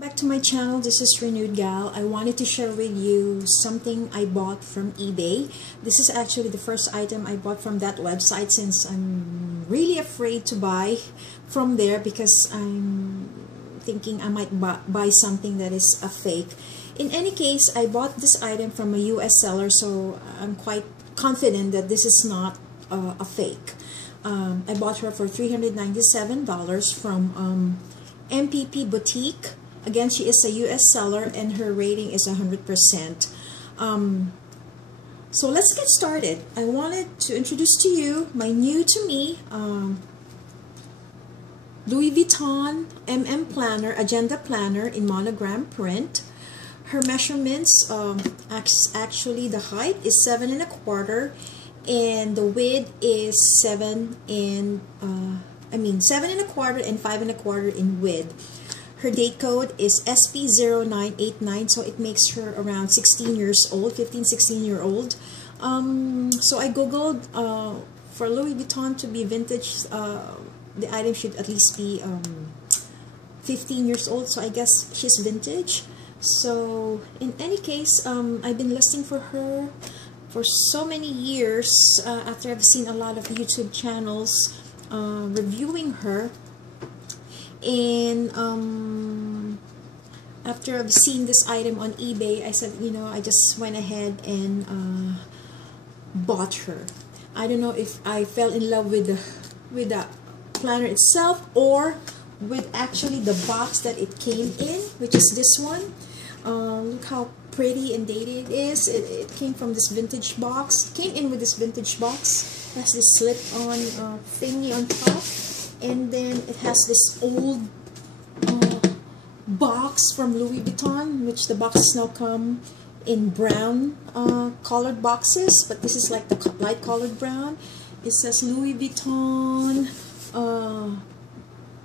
Back to my channel. This is Renewed Gal. I wanted to share with you something I bought from eBay. This is actually the first item I bought from that website, since I'm really afraid to buy from there because I'm thinking I might buy something that is a fake. In any case, I bought this item from a US seller, so I'm quite confident that this is not a fake. I bought her for $397 from MPP Boutique. Again, she is a US seller and her rating is 100%. So let's get started. I wanted to introduce to you my new to me Louis Vuitton Planner, Agenda Planner in monogram print. Her measurements, actually the height is 7 1/4 and the width is 7 1/4 and 5 1/4 in width. Her date code is SP0989, so it makes her around 16 years old, 16-year-old. So I googled for Louis Vuitton to be vintage, the item should at least be 15 years old, so I guess she's vintage. So in any case, I've been listing for her for so many years after I've seen a lot of YouTube channels reviewing her. And after I've seen this item on eBay, I said, you know, I just went ahead and bought her. I don't know if I fell in love with the planner itself or with actually the box that it came in, which is this one. Look how pretty and dated it is. It came from this vintage box. Came in with this vintage box. It has this slip-on thingy on top. And then it has this old box from Louis Vuitton, which the boxes now come in brown colored boxes, but this is like the light colored brown. It says Louis Vuitton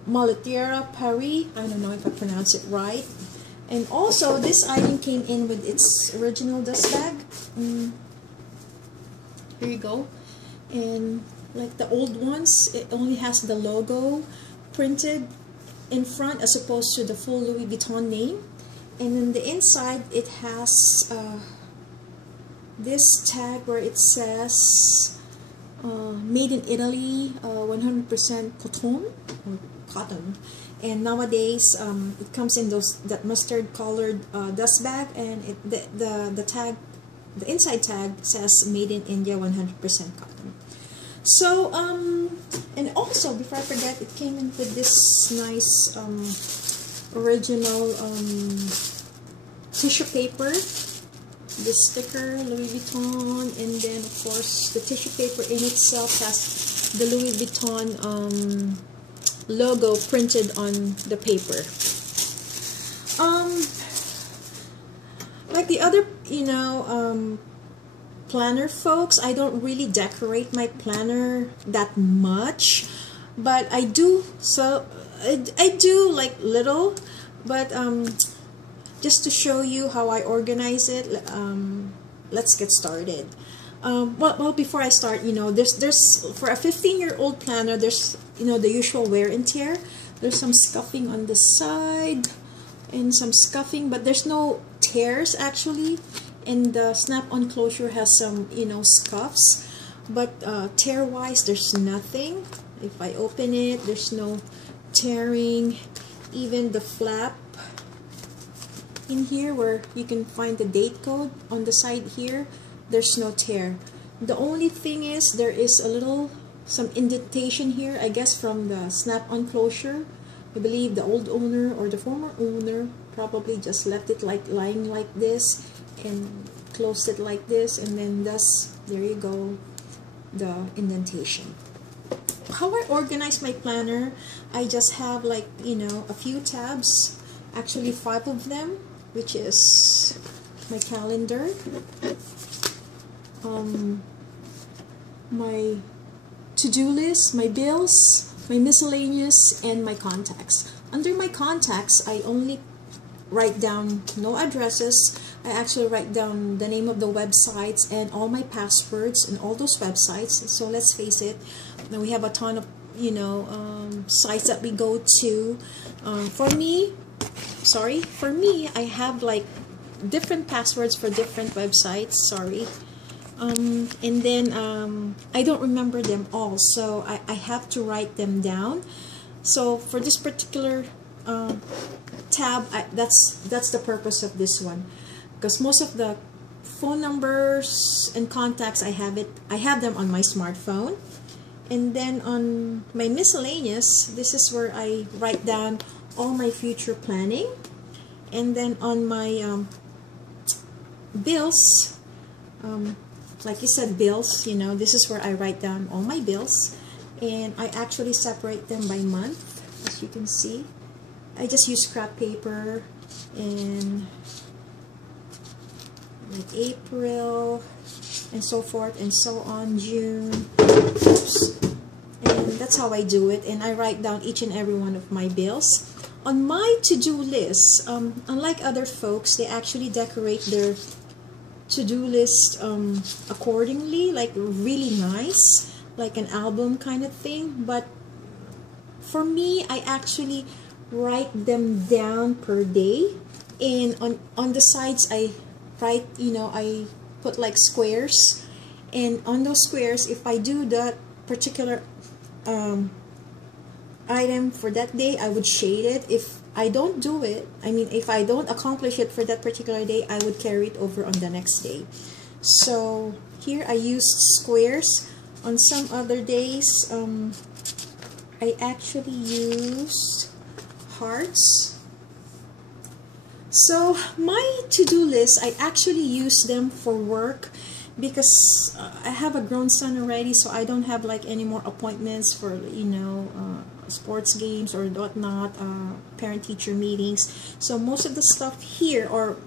Maletiera Paris. I don't know if I pronounce it right. And also this item came in with its original dust bag. Here you go. And like the old ones, it only has the logo printed in front as opposed to the full Louis Vuitton name. And then the inside, it has this tag where it says made in Italy, 100% cotton. And nowadays it comes in that mustard colored dust bag, and the inside tag says made in India, 100% cotton. So, and also, before I forget, it came in with this nice original tissue paper, this sticker, Louis Vuitton, and then of course the tissue paper in itself has the Louis Vuitton logo printed on the paper. Like the other, you know, planner folks, I don't really decorate my planner that much, but I do. So I do like little, but just to show you how I organize it, let's get started. Well, before I start, you know, there's for a 15-year-old planner, there's, you know, the usual wear and tear. There's some scuffing on the side and some scuffing, but there's no tears actually. And the snap-on closure has some, you know, scuffs, but tear-wise, there's nothing. If I open it, there's no tearing. Even the flap in here where you can find the date code on the side here, there's no tear. The only thing is there is some indentation here, I guess from the snap-on closure. I believe the old owner or the former owner probably just left it like lying like this and closed it like this, and then thus there you go, the indentation. How I organize my planner, I just have, like, you know, a few tabs, actually 5 of them, which is my calendar, my to-do list, my bills, my miscellaneous, and my contacts. Under my contacts, I only write down no addresses. I actually write down the name of the websites and all my passwords and all those websites. So let's face it, we have a ton of, you know, sites that we go to. For me, sorry, for me, I have like different passwords for different websites. Sorry. And then I don't remember them all, so I have to write them down. So for this particular tab, that's the purpose of this one, because most of the phone numbers and contacts I have them on my smartphone. And then on my miscellaneous, this is where I write down all my future planning. And then on my bills, like you said, bills, you know, this is where I write down all my bills. And I actually separate them by month, as you can see. I just use scrap paper, and like April and so forth and so on, June. Oops. And that's how I do it, and I write down each and every one of my bills. On my to-do list, unlike other folks, they actually decorate their to-do list accordingly, like really nice, like an album kind of thing. But for me, I actually write them down per day, and on the sides I write, you know, I put like squares, and on those squares, if I do that particular item for that day, I would shade it. If I don't do it, I mean, if I don't accomplish it for that particular day, I would carry it over on the next day. So here I used squares. On some other days, I actually used hearts. So my to-do list, I actually use them for work, because I have a grown son already, so I don't have like any more appointments for, you know, sports games or whatnot, parent-teacher meetings. So most of the stuff here, or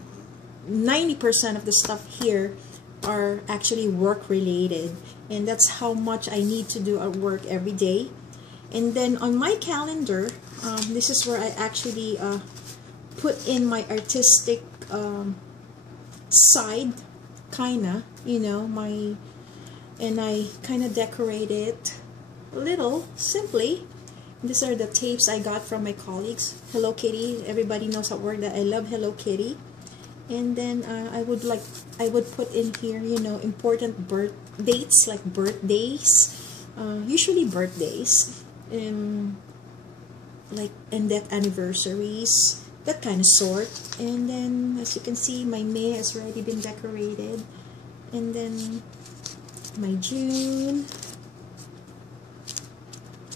90% of the stuff here, are actually work related, and that's how much I need to do at work every day. And then on my calendar, this is where I actually put in my artistic side, kinda, you know, and I kind of decorate it a little simply. These are the tapes I got from my colleagues. Hello Kitty, everybody knows at work that I love Hello Kitty. And then I would put in here, you know, important birth dates, like birthdays, usually birthdays, like, and death anniversaries, that kind of sort. And then, as you can see, my May has already been decorated, and then my June,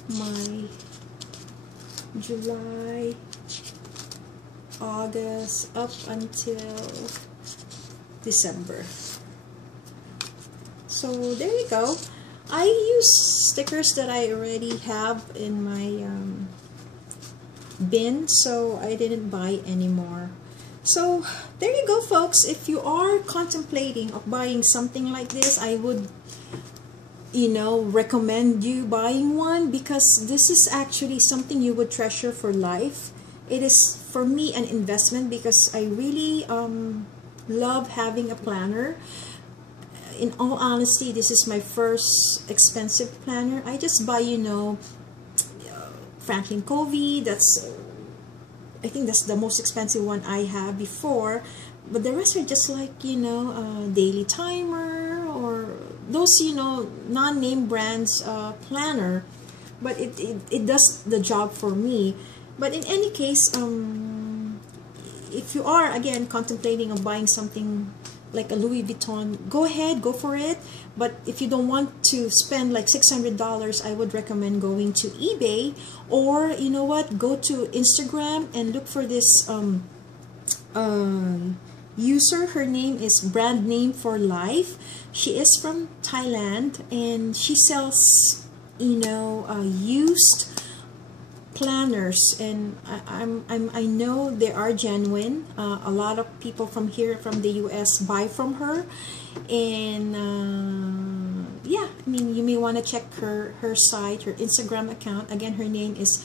my July, August, up until December. So there you go. I use stickers that I already have in my bin, so I didn't buy any more. So there you go, folks. If you are contemplating of buying something like this, I would, you know, recommend you buying one, because this is actually something you would treasure for life. It is, for me, an investment, because I really love having a planner. In all honesty, this is my first expensive planner. I just buy, you know, Franklin Covey. I think that's the most expensive one I have before. But the rest are just like, you know, Daily Timer, or those, you know, non-name brands planner. But it does the job for me. But in any case, if you are, again, contemplating on buying something like a Louis Vuitton, go ahead, go for it. But if you don't want to spend like $600, I would recommend going to eBay, or, you know what, go to Instagram and look for this user. Her name is Brand Name for Life. She is from Thailand, and she sells, you know, used planners, and I know they are genuine. A lot of people from here, from the US, buy from her, and yeah, I mean, you may want to check her site, her Instagram account. Again, her name is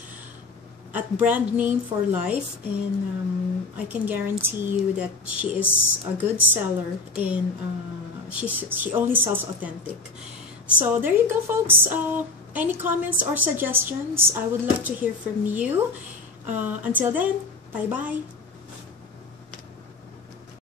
at Brand Name for Life, and I can guarantee you that she is a good seller, and she only sells authentic. So there you go, folks. Any comments or suggestions? I would love to hear from you. Until then, Bye-bye.